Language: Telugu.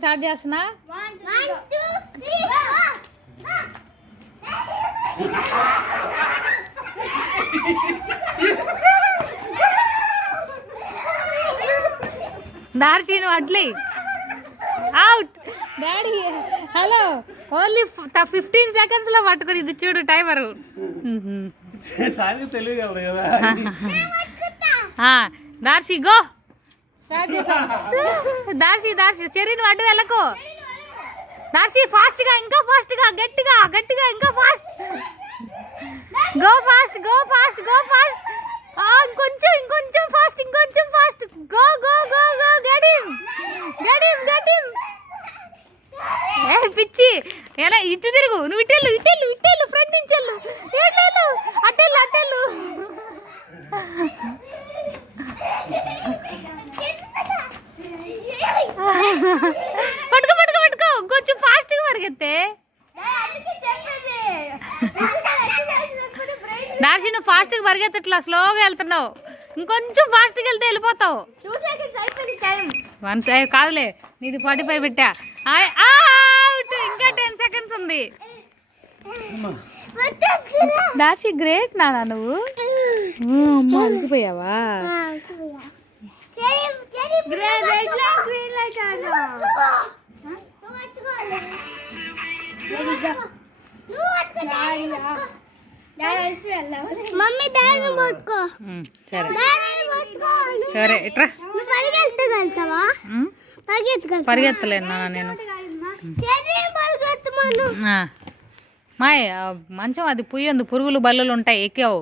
స్టార్ట్ చేస్తున్నా. దార్షి నువ్వు అట్లే out. Daddy hello only 15 seconds లో పట్టుకుని ఇది చూడు టైమరు. దార్షి గో స్టార్ట్ చేసా. దార్షి చెర్రీ నువ్వు అడ్డు వెళ్ళకు. దార్షి ఫాస్ట్ గా, ఇంకా ఫాస్ట్ గా, గట్టిగా గట్టిగా, ఇంకా fast. Go fast go fast go fast. ఇంకొంచెం ఫాస్ట్, ఇంకొంచెం fast. Go go go go get him get him get him. ఏ పిచ్చి ఎలా ఇటు తిరుగు. నువ్వు ఇటెళ్ళు ఇటెళ్ళు ఇటెళ్ళు, ఫ్రంట్ నుంచి వెళ్ళు. ఏళ్ళు అటెళ్ళు అటెళ్ళు. పట్టుకో పట్టుకో పట్టుకో, కొంచెం ఫాస్ట్గా పరిగెత్తే. దార్షి నువ్వు ఫాస్ట్గా పరిగెత్తట్లా, స్లోగా వెళ్తున్నావు. ఇంకొంచెం ఫాస్ట్గా వెళ్తే వెళ్ళిపోతావు. 2 seconds అయిపోయింది టైం. 1 second కాదులే, నీది 45 పెట్టా. ఇంకా 10 seconds ఉంది. దార్షి గ్రేట్ నానా నువ్వు. అలసిపోయావా? మమ్మీ దారిని పట్టుకో. సరే సరే ఇట్రా. పరిగెత్తగలుగుతావా? పరిగెత్తలేను నాన్న నేను. మాయ్ మంచం అది పుయ్యందు, పురుగులు బల్లులు ఉంటాయి, ఎక్కావు.